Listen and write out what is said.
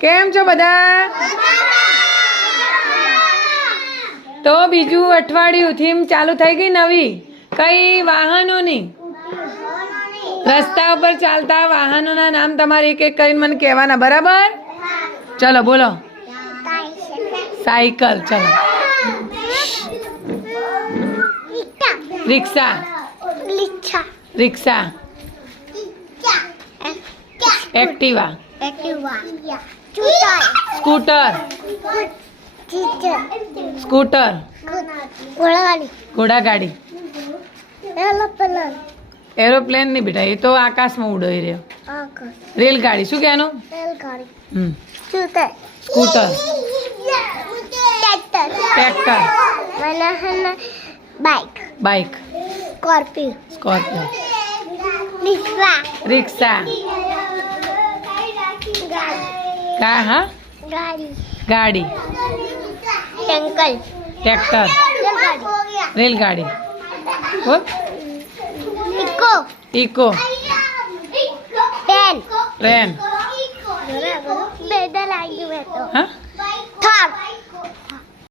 કેમ છો બધા? તો બીજું અઠવાડિયું થીમ ચાલુ થઈ ગઈ નવી. કઈ વાહનોની રસ્તા ઉપર ચાલતા વાહનોના નામ તમારે એક એક કરીને મને કહેવાના બરાબર? ચલો બોલો. સાયકલ ચલો. Rickshaw. Rickshaw. Activa. Scooter scooter ઘોડાગાડી aeroplane નહીં બેટા એ તો આકાશમાં ઉડોઈ રહ્યો. રેલગાડી શું કહેવાનું રેલગાડી. Scooter tractor bike bike Scorpio Scorpio rickshaw rickshaw કા હા? ગાડી. ગાડી. ટેન્કલ ટ્રેક્ટર. રેલગાડી. બોલ ઇકો. ઇકો. ટ્રેન. ટ્રેન. બેદલ આવી ગયું હા?